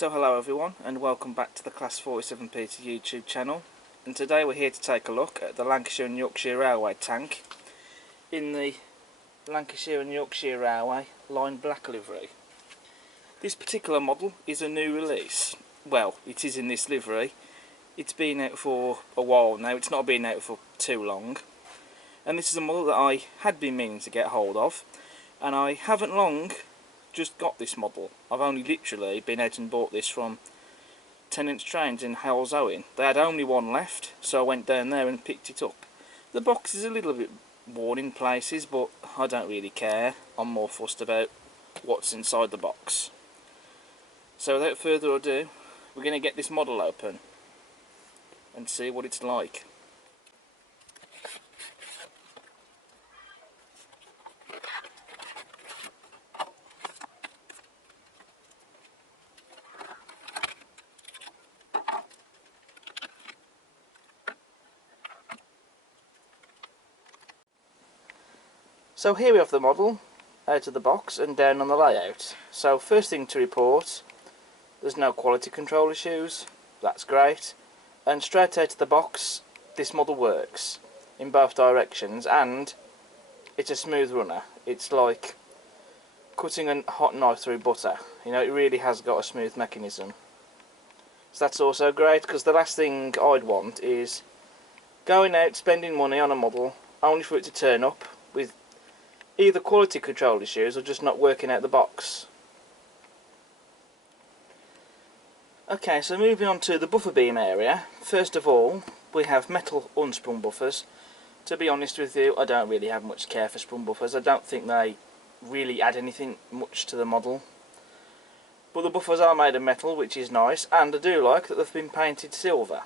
So hello everyone and welcome back to the Class 47 Peter YouTube channel, and today we're here to take a look at the Lancashire and Yorkshire Railway tank in the Lancashire and Yorkshire Railway Lined Black livery. This particular model is a new release. Well, it is in this livery. It's been out for a while now, it's not been out for too long, and this is a model that I had been meaning to get hold of, and I haven't long just got this model. I've only literally been out and bought this from Tennant's Trains in Hales Owen. They had only one left, so I went down there and picked it up. The box is a little bit worn in places, but I don't really care. I'm more fussed about what's inside the box. So without further ado, we're going to get this model open and see what it's like. So here we have the model out of the box and down on the layout. So first thing to report, there's no quality control issues, that's great, and straight out of the box this model works in both directions and it's a smooth runner. It's like cutting a hot knife through butter, you know, it really has got a smooth mechanism. So that's also great, because the last thing I'd want is going out spending money on a model only for it to turn up with either quality control issues or just not working out the box. Okay, so moving on to the buffer beam area. First of all, we have metal unsprung buffers. To be honest with you, I don't really have much care for sprung buffers. I don't think they really add anything much to the model. But the buffers are made of metal, which is nice, and I do like that they've been painted silver.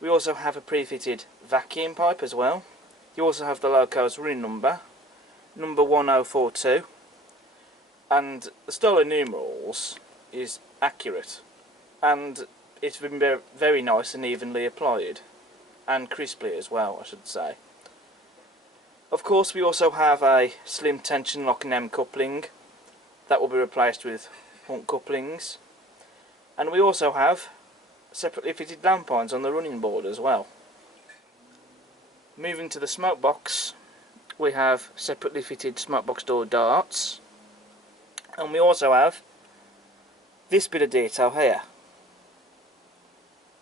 We also have a pre-fitted vacuum pipe as well. You also have the loco's running number 1042, and the style of numerals is accurate, and it's been very nice and evenly applied, and crisply as well, I should say. Of course, we also have a slim tension lock and M coupling that will be replaced with hunt couplings, and we also have separately fitted lamp irons on the running board as well. Moving to the smoke box, we have separately fitted smoke box door darts, and we also have this bit of detail here,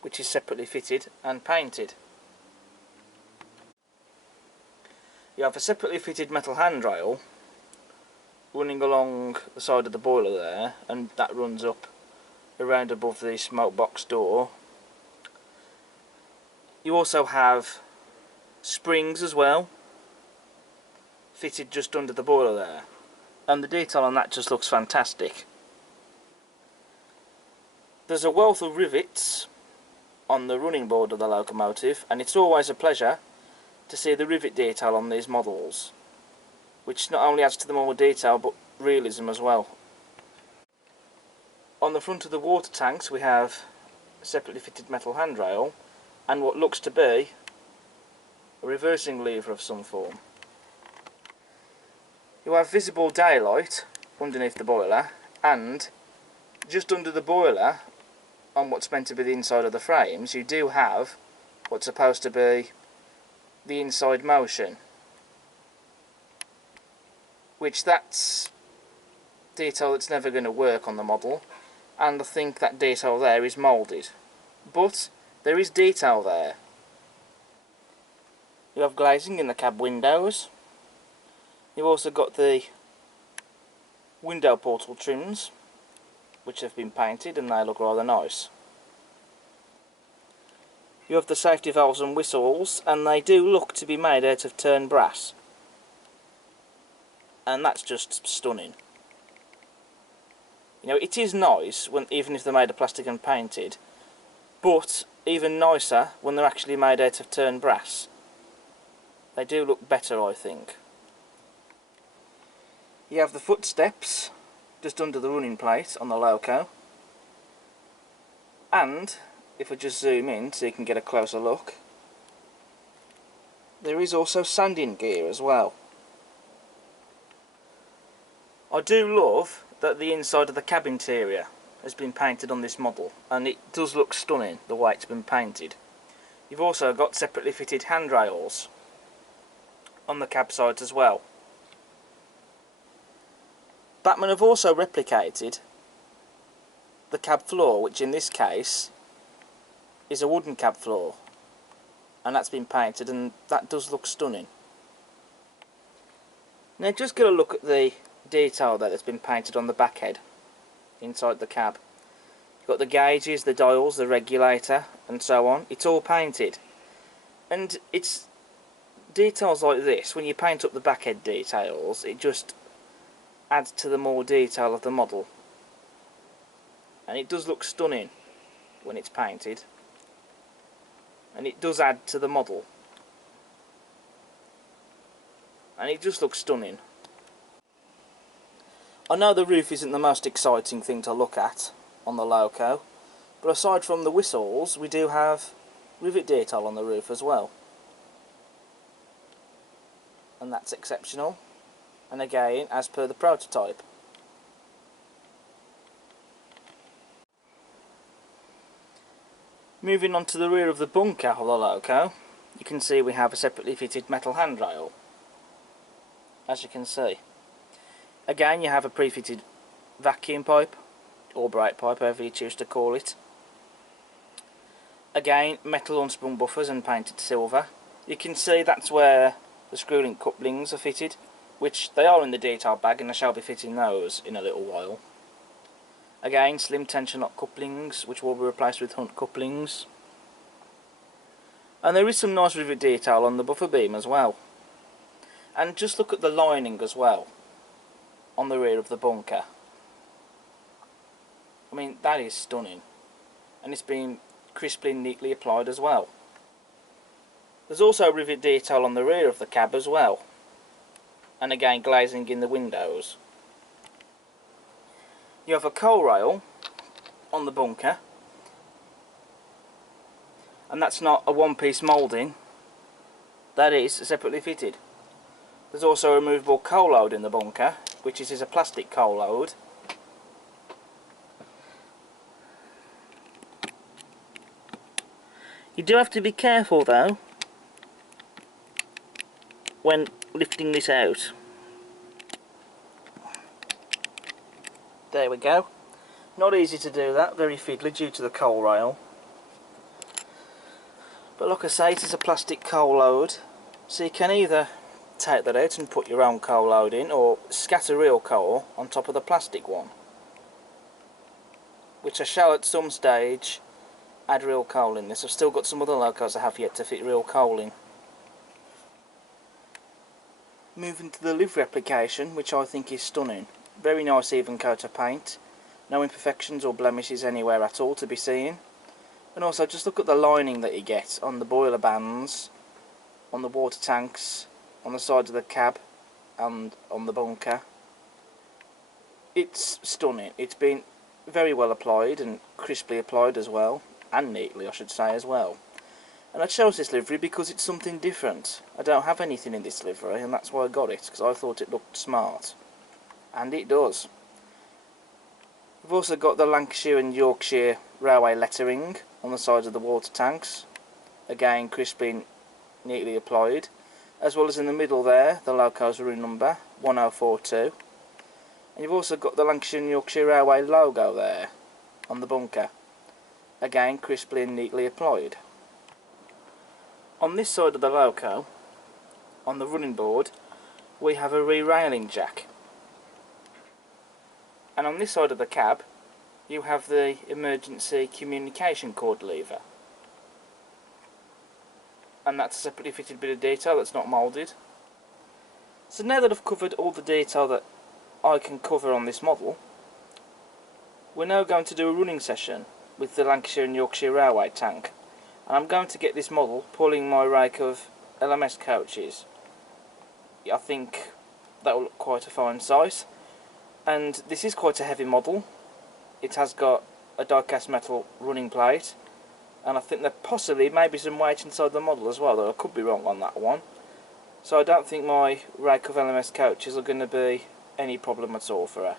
which is separately fitted and painted. You have a separately fitted metal handrail running along the side of the boiler there, and that runs up around above the smoke box door. You also have springs as well, fitted just under the boiler there, and the detail on that just looks fantastic. There's a wealth of rivets on the running board of the locomotive, and it's always a pleasure to see the rivet detail on these models, which not only adds to the more detail but realism as well. On the front of the water tanks we have a separately fitted metal handrail and what looks to be a reversing lever of some form. You have visible daylight underneath the boiler, and just under the boiler, on what's meant to be the inside of the frames, you do have what's supposed to be the inside motion, which that's detail that's never going to work on the model, and I think that detail there is moulded, but there is detail there. You have glazing in the cab windows. You've also got the window portal trims, which have been painted and they look rather nice. You have the safety valves and whistles, and they do look to be made out of turned brass, and that's just stunning. You know, it is nice when, even if they're made of plastic and painted, but even nicer when they're actually made out of turned brass. They do look better, I think. You have the footsteps just under the running plate on the loco, and if I just zoom in so you can get a closer look, there is also sanding gear as well. I do love that the inside of the cab interior has been painted on this model, and it does look stunning the way it's been painted. You've also got separately fitted handrails on the cab sides as well. Bachmann have also replicated the cab floor, which in this case is a wooden cab floor, and that's been painted, and that does look stunning. Now just get a look at the detail there that's been painted on the back head inside the cab. You've got the gauges, the dials, the regulator and so on. It's all painted, and it's details like this, when you paint up the back head details, it just adds to the more detail of the model, and it does look stunning when it's painted, and it does add to the model, and it just looks stunning. I know the roof isn't the most exciting thing to look at on the loco, but aside from the whistles, we do have rivet detail on the roof as well, and that's exceptional, and again as per the prototype. Moving on to the rear of the bunker of the loco, you can see we have a separately fitted metal handrail, as you can see. Again, you have a pre-fitted vacuum pipe, or brake pipe, however you choose to call it. Again, metal unsprung buffers and painted silver. You can see that's where the screw link couplings are fitted, which they are in the detail bag, and I shall be fitting those in a little while. Again, slim tension lock couplings, which will be replaced with hunt couplings. And there is some nice rivet detail on the buffer beam as well. And just look at the lining as well on the rear of the bunker. I mean, that is stunning, and it's been crisply and neatly applied as well. There's also rivet detail on the rear of the cab as well, and again glazing in the windows. You have a coal rail on the bunker, and that's not a one-piece moulding, that is separately fitted. There's also a removable coal load in the bunker, which is a plastic coal load. You do have to be careful though when lifting this out. There we go. Not easy to do that, very fiddly due to the coal rail. But like I say, it is a plastic coal load, so you can either take that out and put your own coal load in, or scatter real coal on top of the plastic one, which I shall at some stage add real coal in this. I've still got some other locos I have yet to fit real coal in. Moving to the livery application, which I think is stunning. Very nice even coat of paint, no imperfections or blemishes anywhere at all to be seen. And also just look at the lining that you get on the boiler bands, on the water tanks, on the side of the cab and on the bunker. It's stunning. It's been very well applied and crisply applied as well, and neatly I should say as well. And I chose this livery because it's something different. I don't have anything in this livery, and that's why I got it, because I thought it looked smart. And it does. We've also got the Lancashire and Yorkshire Railway lettering on the sides of the water tanks, again crisply and neatly applied, as well as in the middle there the loco's route number 1042, and you've also got the Lancashire and Yorkshire Railway logo there on the bunker, again crisply and neatly applied. On this side of the loco, on the running board, we have a re-railing jack. And on this side of the cab, you have the emergency communication cord lever. And that's a separately fitted bit of detail that's not moulded. So now that I've covered all the detail that I can cover on this model, we're now going to do a running session with the Lancashire and Yorkshire Railway tank. And I'm going to get this model pulling my rake of LMS coaches. I think that will look quite a fine size. And this is quite a heavy model. It has got a die-cast metal running plate, and I think there possibly may be some weight inside the model as well, though I could be wrong on that one. So I don't think my rake of LMS coaches are going to be any problem at all for her.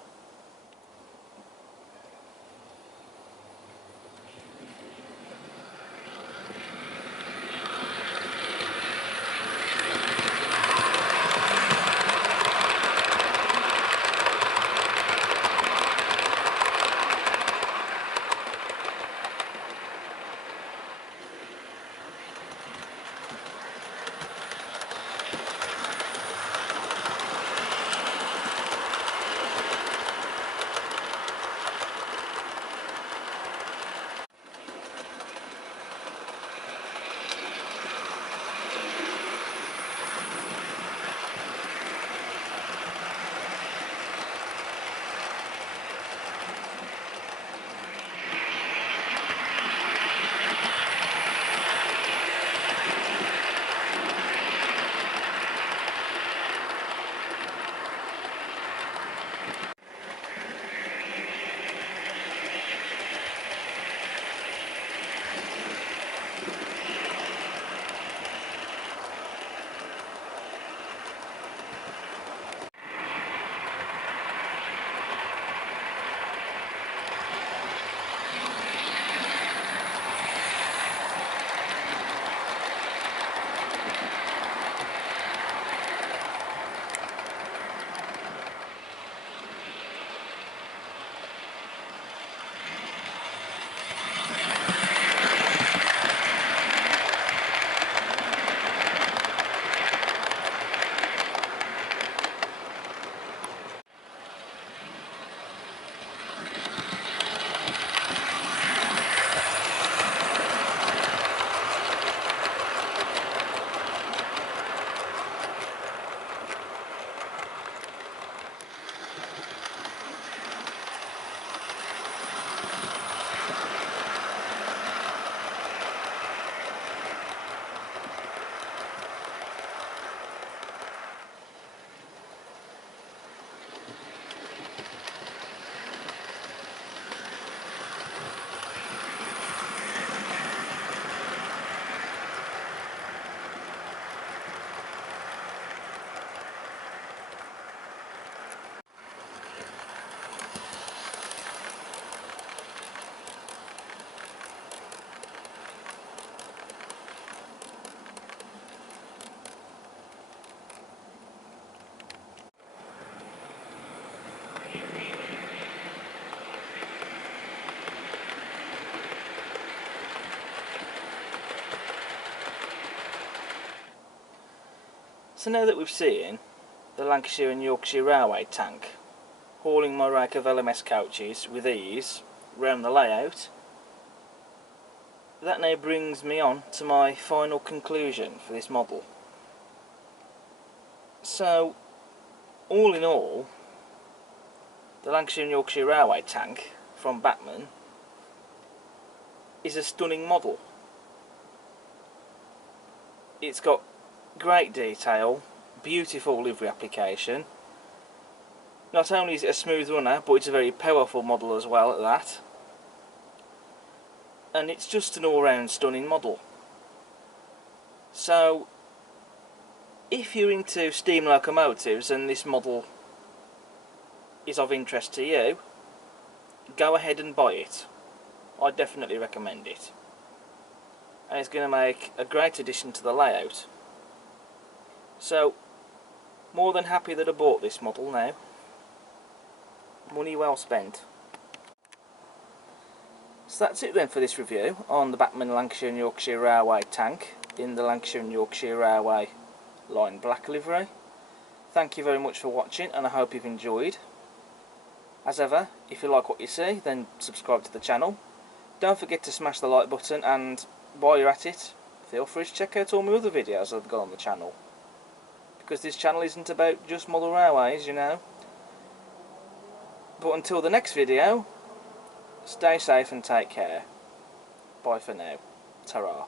So now that we've seen the Lancashire and Yorkshire Railway tank hauling my rake of LMS coaches with ease round the layout, that now brings me on to my final conclusion for this model. So, all in all, the Lancashire and Yorkshire Railway tank from Bachmann is a stunning model. It's got great detail, beautiful livery application. Not only is it a smooth runner, but it's a very powerful model as well at that. And it's just an all-round stunning model. So, if you're into steam locomotives and this model is of interest to you, go ahead and buy it. I definitely recommend it. And it's going to make a great addition to the layout. So, more than happy that I bought this model now. Money well spent. So that's it then for this review on the Bachmann Lancashire and Yorkshire Railway tank in the Lancashire and Yorkshire Railway Lined Black livery. Thank you very much for watching, and I hope you've enjoyed. As ever, if you like what you see, then subscribe to the channel. Don't forget to smash the like button, and while you're at it, feel free to check out all my other videos that I've got on the channel. Because this channel isn't about just model railways, you know. But until the next video, stay safe and take care. Bye for now. Ta-ra.